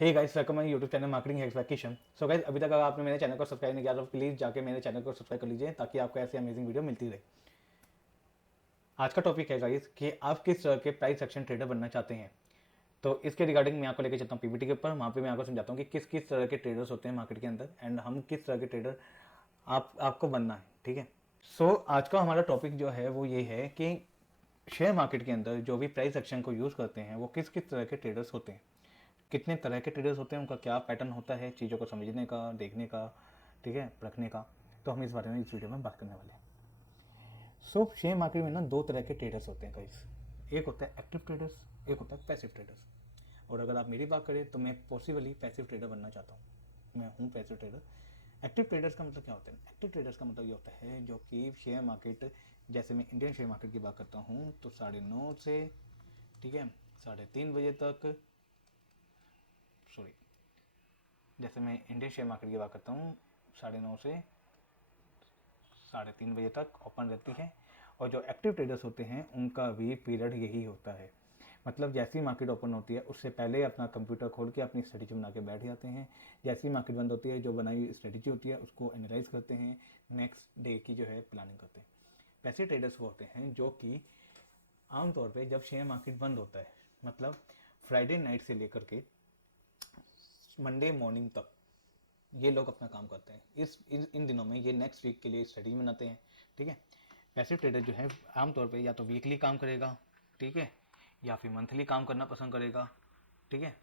Hey guys, welcome my YouTube channel marketing hacks vacation. So guys, अभी तक अगर आपने मेरे चैनल को सब्सक्राइब नहीं किया तो प्लीज़ जाके मेरे चैनल को सब्सक्राइब कर लीजिए ताकि आपको ऐसी अमेजिंग वीडियो मिलती रहे। आज का टॉपिक है गाइस कि आप किस तरह के प्राइस एक्शन ट्रेडर बनना चाहते हैं। तो इसके रिगार्डिंग मैं आपको लेकर चलता हूँ पीपीटी के ऊपर। वहाँ पे मैं आपको समझाता हूँ कि किस किस तरह के ट्रेडर्स होते हैं मार्केट के अंदर एंड हम किस तरह के ट्रेडर आपको बनना है। ठीक है। सो आज का हमारा टॉपिक जो है वो ये है कि शेयर मार्केट के अंदर जो भी प्राइस एक्शन को यूज़ करते हैं वो किस किस तरह के ट्रेडर्स होते हैं, कितने तरह के ट्रेडर्स होते हैं, उनका क्या पैटर्न होता है चीज़ों को समझने का, देखने का, ठीक है, रखने का। तो हम इस बारे में इस वीडियो में बात करने वाले हैं। सो शेयर मार्केट में ना दो तरह के ट्रेडर्स होते हैं गाइस। एक होता है एक्टिव ट्रेडर्स, एक होता है पैसिव ट्रेडर्स। और अगर आप मेरी बात करें तो मैं पॉसिबली पैसिव ट्रेडर बनना चाहता हूँ। मैं हूँ पैसिव ट्रेडर। एक्टिव ट्रेडर्स का मतलब क्या होता है? एक्टिव ट्रेडर्स का मतलब ये होता है जो कि शेयर मार्केट, जैसे मैं इंडियन शेयर मार्केट की बात करता हूँ तो 9:30 से, ठीक है, 3:30 बजे तक, सॉरी, जैसे मैं इंडियन शेयर मार्केट की बात करता हूँ 9:30 से 3:30 बजे तक ओपन रहती है। और जो एक्टिव ट्रेडर्स होते हैं उनका भी पीरियड यही होता है। मतलब जैसी मार्केट ओपन होती है उससे पहले अपना कंप्यूटर खोल के अपनी स्ट्रेटेजी बना के बैठ जाते हैं। जैसी मार्केट बंद होती है जो बनाई स्ट्रेटेजी होती है उसको एनालाइज करते हैं, नेक्स्ट डे की जो है प्लानिंग करते हैं। पैसे ट्रेडर्स वो होते हैं जो कि आमतौर पे जब शेयर मार्केट बंद होता है, मतलब फ्राइडे नाइट से लेकर के मंडे मॉर्निंग तक ये लोग अपना काम करते हैं। इन दिनों में ये नेक्स्ट वीक के लिए स्ट्रेटजी बनाते हैं। ठीक है। पैसिव ट्रेडर जो है आमतौर पे या तो वीकली काम करेगा, ठीक है, या फिर मंथली काम करना पसंद करेगा, ठीक है,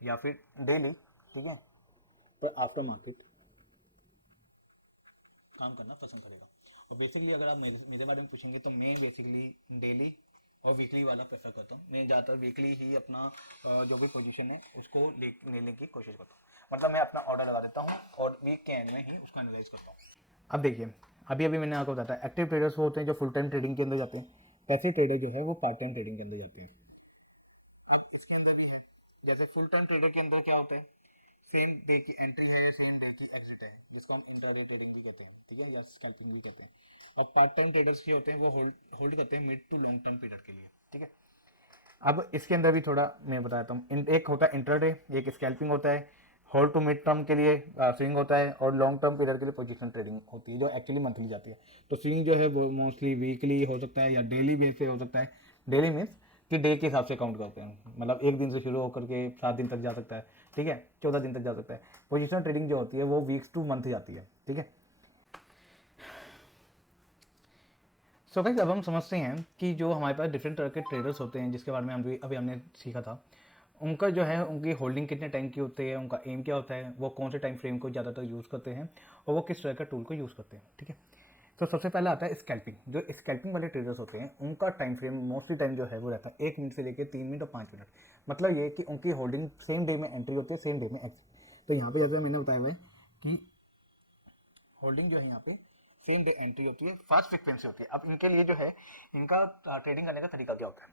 या फिर डेली, ठीक है, पर आफ्टर मार्केट काम करना पसंद करेगा। और बेसिकली अगर आप मेरे बारे में पूछेंगे तो मैं बेसिकली डेली और वीकली वाला प्रेफर करता हूँ। मैं ज़्यादातर वीकली ही अपना जो भी पोजीशन है उसको लेने की कोशिश करता हूँ। मतलब मैं अपना ऑर्डर लगा देता हूँ और वीक के एंड में ही उसको एनालाइज करता हूँ। अब देखिए, अभी अभी मैंने आपको बताया एक्टिव ट्रेडर्स वो होते हैं जो फुल टाइम ट्रेडिंग के अंदर जाते हैं। पैसिव ट्रेडर जो है वो पार्ट टाइम ट्रेडिंग के अंदर जाते हैं। इसके अंदर भी है, जैसे फुल टाइम ट्रेडर के अंदर क्या होता है, सेम डे की एंट्री है, सेम डे की एग्जिट है, जिसको हम इंट्राडे ट्रेडिंग भी कहते हैं, ठीक है, या स्कैल्पिंग भी कहते हैं। और पार्ट टाइम ट्रेडर्स जो होते हैं वो होल्ड करते हैं mid to long term period के लिए, ठीक है। अब इसके अंदर भी थोड़ा मैं बताता हूँ, एक होता है इंट्राडे, एक स्कैल्पिंग होता है, होल्ड टू मिड टर्म के लिए स्विंग होता है, और लॉन्ग टर्म पीरियड के लिए पोजीशन ट्रेडिंग होती है जो एक्चुअली मंथली जाती है। तो स्विंग जो है वो मोस्टली वीकली हो सकता है या डेली बेस पे हो सकता है। डेली मीन्स कि डे के हिसाब से काउंट करते हैं, मतलब एक दिन से शुरू होकर के 7 दिन तक जा सकता है, ठीक है, 14 दिन तक जा सकता है। पोजिशनल ट्रेडिंग जो होती है वो वीक्स टू मंथ जाती है, ठीक है। सो गाइस, अब हम समझते हैं कि जो हमारे पास डिफरेंट तरह के ट्रेडर्स होते हैं जिसके बारे में अभी हमने सीखा था, उनका जो है उनकी होल्डिंग कितने टाइम की होती है, उनका एम क्या होता है, वो कौन से टाइम फ्रेम को ज़्यादातर यूज़ करते हैं और वो किस तरह का टूल को यूज़ करते हैं, ठीक है। तो सबसे पहला आता है स्कैल्पिंग। जो स्कैल्पिंग वाले ट्रेडर्स होते हैं उनका टाइम फ्रेम मोस्टली टाइम जो है वो रहता है 1 मिनट से लेकर 3 मिनट और 5 मिनट। मतलब ये कि उनकी होल्डिंग सेम डे में एंट्री होती है, सेम डे में एग्जिट। तो यहाँ पे जैसे मैंने बताया हुआ है कि होल्डिंग जो है यहाँ पे सेम डे एंट्री होती है, फास्ट फ्रिक्वेंसी होती है। अब इनके लिए जो है इनका ट्रेडिंग करने का तरीका क्या होता है?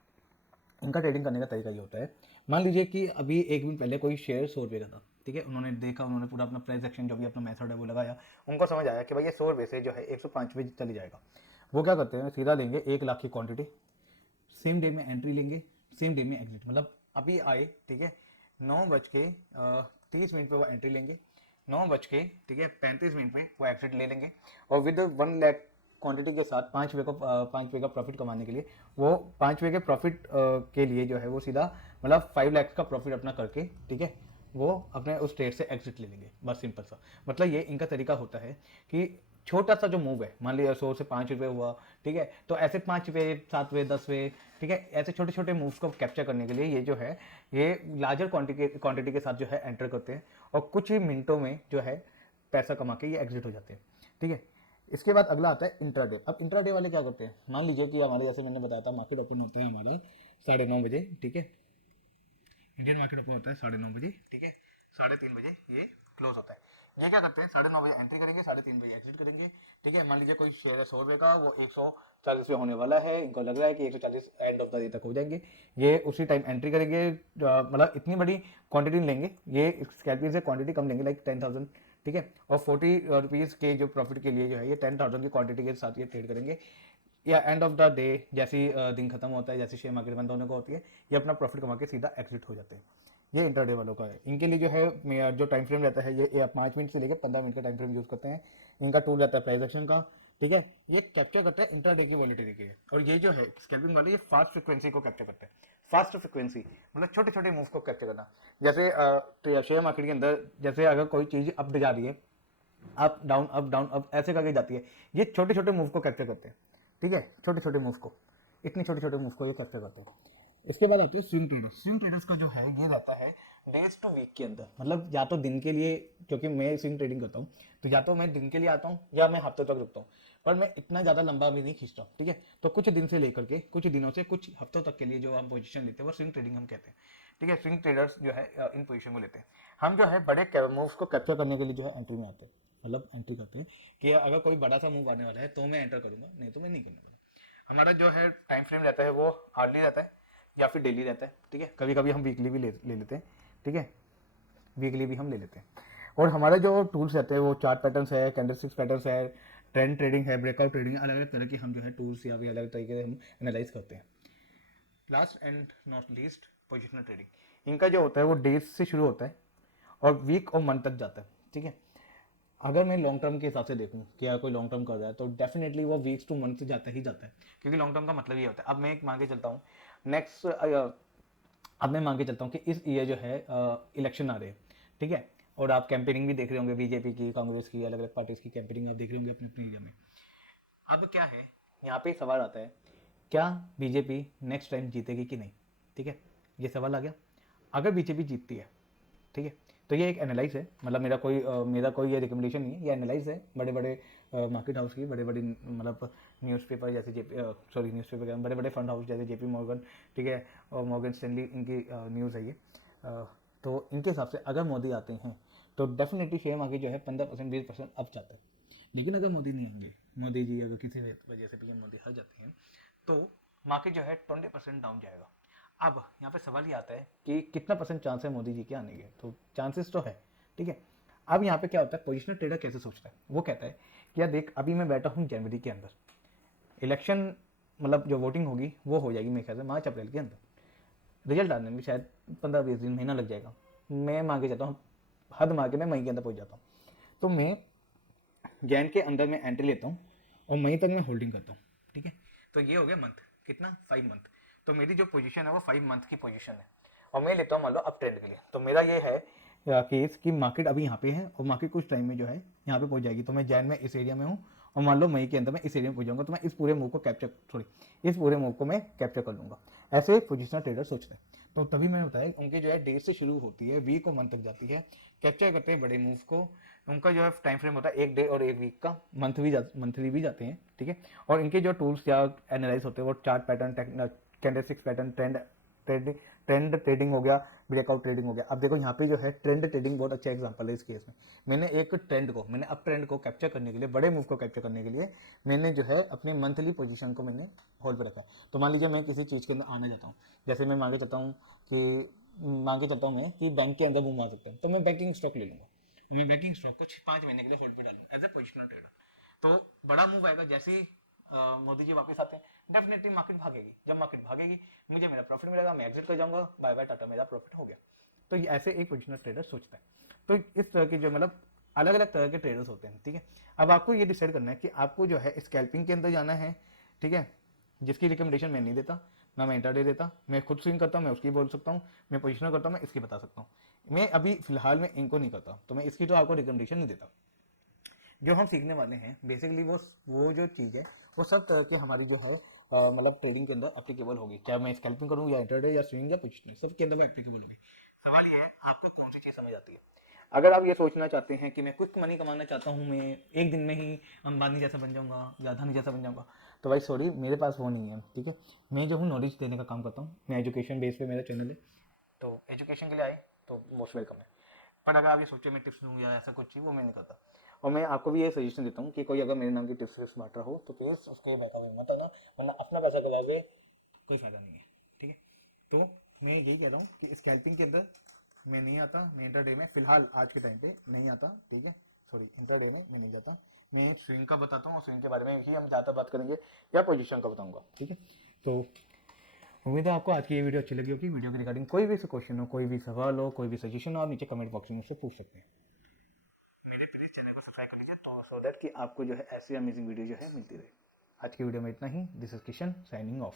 इनका ट्रेडिंग करने का तरीका ये होता है, मान लीजिए कि अभी 1 दिन पहले कोई शेयर 100 रुपये का था, ठीक है, उन्होंने देखा, उन्होंने पूरा अपना प्राइस एक्शन जो भी अपना मेथड है वो लगाया, उनको समझ आया कि भाई ये 100 रुपये से जो है 105 रुपये चली जाएगा। वो क्या करते हैं, सीधा लेंगे 1 लाख की क्वांटिटी, सेम डे में एंट्री लेंगे, सेम डे में एग्जिट। मतलब अभी आए, ठीक है, 9:30 पे वो एंट्री लेंगे, 9 ठीक है 35 मिनट में वो एग्जिट ले लेंगे। और विद 1 लाख क्वांटिटी के साथ 5 रुपये का प्रॉफिट कमाने के लिए वो 5 रुपये के प्रॉफिट के लिए जो है वो सीधा मतलब 5 लाख का प्रॉफिट अपना करके, ठीक है, वो अपने उस ट्रेड से एग्जिट ले लेंगे। बस सिंपल सा मतलब ये इनका तरीका होता है कि छोटा सा जो मूव है, मान लिया 100 से 5 रुपये हुआ, ठीक है, तो ऐसे 5 रुपये, 7 रुपये, 10 रुपये, ठीक है, ऐसे छोटे छोटे मूव्स को कैप्चर करने के लिए ये जो है ये लार्जर क्वांटिटी के साथ जो है एंटर करते हैं और कुछ ही मिनटों में जो है पैसा कमा के ये एग्जिट हो जाते हैं, ठीक है। इसके बाद अगला आता है इंट्राडे। अब इंट्राडे वाले क्या करते हैं, मान लीजिए कि हमारे जैसे मैंने बताया था मार्केट ओपन होता है हमारा 9:30 बजे, ठीक है, इंडियन मार्केट ओपन होता है 9:30 बजे, ठीक है, 3:30 बजे ये क्लोज होता है। ये क्या करते हैं, 9:30 बजे एंट्री करेंगे, 3:30 बजे एग्जिट करेंगे, ठीक है। मान लीजिए कोई शेयर है 100 रुपये का, वो 140 पे होने वाला है, इनको लग रहा है कि 140 एंड ऑफ द डे तक हो जाएंगे, ये उसी टाइम एंट्री करेंगे। मतलब इतनी बड़ी क्वांटिटी लेंगे, ये स्कैल्पिंग से क्वांटिटी कम लेंगे, लाइक 10,000, ठीक है, और 40 रुपीज़ के जो प्रॉफिट के लिए जो है ये 10,000 की क्वांटिटी के साथ ये ट्रेड करेंगे। या एंड ऑफ द डे जैसे दिन खत्म होता है, जैसे शेयर मार्केट बंद होने को होती है, ये अपना प्रॉफिट कमा के सीधा एग्जिट हो जाते हैं। ये इंटरडे वालों का है। इनके लिए जो है जो टाइम फ्रेम रहता है ये 5 मिनट से लेकर 15 मिनट का टाइम फ्रेम यूज करते हैं। इनका टूल रहता है प्राइस एक्शन का, ठीक है। ये कैप्चर करता है इंटरडे की वॉलेटिलिटी है। और ये जो है स्कैल्पिंग वाले ये फास्ट फ्रिक्वेंसी को कैप्चर करते हैं। फास्ट फ्रिक्वेंसी मतलब छोटे छोटे मूव को कैप्चर करना। जैसे शेयर मार्केट के अंदर जैसे अगर कोई चीज अप जा रही है, अप डाउन अप ऐसे करके जाती है, ये छोटे छोटे मूव को कैप्चर करते हैं, ठीक है। छोटे छोटे मूव को, इतने छोटे छोटे मूव को ये कैप्चर करते हैं। इसके बाद आते हैं स्विंग ट्रेडर्स। स्विंग ट्रेडर्स का जो है ये रहता है डेज टू वीक के अंदर, मतलब या तो दिन के लिए, क्योंकि मैं स्विंग ट्रेडिंग करता हूँ तो या तो मैं दिन के लिए आता हूँ या मैं हफ्ते तक रुकता हूँ, पर मैं इतना ज्यादा लंबा भी नहीं खींचता हूँ, ठीक है। तो कुछ दिन से लेकर के कुछ दिनों से कुछ हफ्तों तक के लिए जो हम पोजीशन लेते हैं वो स्विंग ट्रेडिंग हम कहते हैं, ठीक है। स्विंग ट्रेडर्स जो है इन पोजीशन को लेते हैं। हम जो है बड़े मूव्स को कैप्चर करने के लिए जो है एंट्री में आते हैं, मतलब एंट्री करते हैं कि अगर कोई बड़ा सा मूव आने वाला है तो मैं एंटर करूंगा, नहीं तो मैं नहीं करने वाला। हमारा जो है टाइम फ्रेम रहता है वो हार्डली रहता है या फिर डेली रहता है, ठीक है। कभी कभी हम वीकली भी ले लेते हैं, ठीक है। वीकली भी हम ले लेते हैं। और हमारे जो टूल्स रहते हैं वो चार्ट पैटर्न्स है, कैंडलस्टिक्स पैटर्न्स है, ट्रेंड ट्रेडिंग है, ब्रेकआउट ट्रेडिंग, अलग अलग तरह की हम जो है टूल्स या भी अलग अलग तरीके से हम एनालाइज करते हैं। Last and not least positional trading. इनका जो होता है वो डेज से शुरू होता है और वीक और मंथ तक जाता है, ठीक है। अगर मैं लॉन्ग टर्म के हिसाब से देखूं कि अगर कोई लॉन्ग टर्म कर रहा है तो डेफिनेटली वो वीक्स टू मंथ जाता ही जाता है, क्योंकि लॉन्ग टर्म का मतलब ये होता है। अब मैं एक मान के चलता हूँ नेक्स्ट, अब मैं मान के चलता हूँ कि इस ईयर जो है इलेक्शन आ रहे हैं, ठीक है। और आप कैंपेनिंग भी देख रहे होंगे, बीजेपी की, कांग्रेस की, अलग अलग पार्टीज की कैंपेनिंग आप देख रहे होंगे अपने अपने एरिया में। अब क्या है, यहाँ पे सवाल आता है, क्या बीजेपी नेक्स्ट टाइम जीतेगी कि नहीं, ठीक है। ये सवाल आ गया। अगर बीजेपी जीतती है, ठीक है, तो ये एक एनालाइज है, मतलब मेरा कोई ये रिकमेंडेशन नहीं है, ये एनालाइज है बड़े बड़े मार्केट हाउस की, बड़े बड़े मतलब न्यूज़पेपर जैसे सॉरी न्यूज़पेपर क्या, बड़े बड़े फंड हाउस जैसे जेपी मॉर्गन, ठीक है, और मॉर्गन स्टैनली, इनकी न्यूज़ है ये। तो इनके हिसाब से अगर मोदी आते हैं तो डेफिनेटली शेयर मार्केट जो है 15% 20% अप जाता है। लेकिन अगर मोदी नहीं आएंगे, मोदी जी अगर किसी वजह से पीएम मोदी हार जाते हैं तो मार्केट जो है 20% डाउन जाएगा। अब यहाँ पे सवाल ये आता है कि कितना परसेंट चांस है मोदी जी के आने के, तो चांसेस तो है, ठीक है। अब यहाँ पे क्या होता है, पोजिशनल ट्रेडर कैसे सोचता है, वो कहता है कि यार देख अभी मैं बैठा हूँ जनवरी के अंदर, इलेक्शन मतलब जो वोटिंग होगी वो हो जाएगी मेरे ख्याल से मार्च अप्रैल के अंदर, रिजल्ट आने में शायद 15-20 दिन महीना लग जाएगा। मैं मांगे जाता हूँ, हद मार के मैं मई के अंदर पहुँच जाता हूँ। तो मैं जैन के अंदर मैं एंट्री लेता हूँ और मई तक मैं होल्डिंग करता हूँ, ठीक है। तो ये हो गया मंथ, कितना 5 मंथ। तो मेरी जो पोजीशन है वो 5 मंथ की पोजीशन है और मैं लेता हूँ मान लो अप ट्रेंड के लिए। तो मेरा ये है केस कि मार्केट अभी यहाँ पे है और मार्केट कुछ टाइम में जो है यहाँ पे पहुँच जाएगी। तो मैं जैन में इस एरिया में हूँ और मान लो मई के अंदर मैं इस एरिया में पहुँच जाऊँगा, तो मैं इस पूरे मूव को इस पूरे मूव को मैं कैप्चर कर लूँगा। ऐसे पोजिशनल ट्रेडर सोचते हैं। तो तभी मैंने बताया उनके जो है डेज से शुरू होती है, वीक और मंथ तक जाती है, कैप्चर करते हैं बड़े मूव को। उनका जो है टाइम फ्रेम होता है 1 डे और 1 वीक का, मंथली भी जाते हैं, ठीक है। और इनके जो टूल्स या एनालाइज होते हैं वो chart pattern, candlesticks pattern, trending trend trading हो गया, ब्रेकआउट ट्रेडिंग हो गया। अब देखो यहाँ पे जो है ट्रेंड ट्रेडिंग बहुत अच्छा एग्जांपल है इस केस में। मैंने अप ट्रेंड को कैप्चर करने के लिए, बड़े मूव को कैप्चर करने के लिए मैंने जो है अपने मंथली पोजीशन को मैंने होल्ड पर रखा। तो मान लीजिए मैं किसी चीज़ के अंदर आना चाहता हूँ, जैसे मैं मांगे चाहता हूँ मैं कि बैंक के अंदर मूव आ सकता है, तो मैं बैंकिंग स्टॉक ले लूँगा और मैं बैंकिंग स्टॉक को 5 महीने के लिए होल्ड पे डालूंगा एज ए पोजिशनल ट्रेडर। तो बड़ा मूव आएगा जैसे ही मोदी जी वापस आते हैं, डेफिनेटली मार्केट भागेगी। जब मार्केट भागेगी मुझे मेरा प्रॉफिट मिलेगा, मैं एग्जिट कर जाऊंगा, बाय बाय टाटा, मेरा प्रॉफिट हो गया। तो ये ऐसे एक पोजिशनल ट्रेडर सोचता है। तो इस तरह के जो मतलब अलग अलग तरह के ट्रेडर्स होते हैं, ठीक है। अब आपको ये डिसाइड करना है कि आपको जो है स्कैल्पिंग के अंदर जाना है, ठीक है, जिसकी रिकमेंडेशन मैं नहीं देता, ना मैं इंटरडे देता, मैं खुद स्विंग करता हूँ, मैं उसकी बोल सकता हूँ, मैं पोजिशनल करता हूँ, मैं इसकी बता सकता हूँ। मैं अभी फिलहाल में इनको नहीं करता, तो मैं इसकी तो आपको रिकमेंडेशन नहीं देता। जो हम सीखने वाले हैं बेसिकली वो जो चीज़ है वो सब तरह की हमारी जो है मतलब ट्रेडिंग के अंदर एप्लीकेबल होगी, चाहे मैं स्कैल्पिंग करूँ या इंटरडे या स्विंग या पोजिशनल, सब के अंदर वो एप्लीकेबल होगी। सवाल ये है आपको कौन सी चीज़ समझ आती है। अगर आप ये सोचना चाहते हैं कि मैं क्विक मनी कमाना चाहता हूँ, मैं एक दिन में ही अंबानी जैसा बन जाऊंगा या अदानी जैसा बन जाऊंगा, तो भाई सॉरी मेरे पास वो नहीं है, ठीक है। मैं जो हूँ नॉलेज देने का काम करता हूँ, मैं एजुकेशन बेस पे मेरा चैनल है, तो एजुकेशन के लिए आए तो मोस्ट वेलकम है। पर अगर आप ये सोचे मैं टिप्स दूँ या ऐसा कुछ चीज़, वो मैं नहीं करता। और मैं आपको भी ये सजेशन देता हूँ कि कोई अगर मेरे नाम की टिप्स विप्स बांट रहा हो तो प्लीज़ उसके बहकावे में मत आना, वरना अपना पैसा गवाओगे, कोई फायदा नहीं है, ठीक है। तो मैं यही कह रहा हूँ कि स्कैल्पिंग के अंदर मैं नहीं आता, मैं इंटरडे में फिलहाल आज के टाइम पे नहीं आता, ठीक है। सॉरी इंटरडे में मैं नहीं जाता, मैं स्विंग का बताता हूँ और स्विंग के बारे में ही हम ज़्यादा बात करेंगे या पोजीशन का बताऊंगा, ठीक है। तो उम्मीद है आपको आज की ये वीडियो अच्छी लगी होगी। वीडियो के रिगार्डिंग कोई भी क्वेश्चन हो, कोई भी सवाल हो, कोई भी सजेशन हो, आप नीचे कमेंट बॉक्स में मुझसे पूछ सकते हैं। मेरे प्लीज चैनल को सब्सक्राइब कर लीजिए तो सो दैट कि आपको जो है ऐसी अमेजिंग वीडियो जो है मिलती रहे। आज की वीडियो में इतना ही। This is Kishan signing of.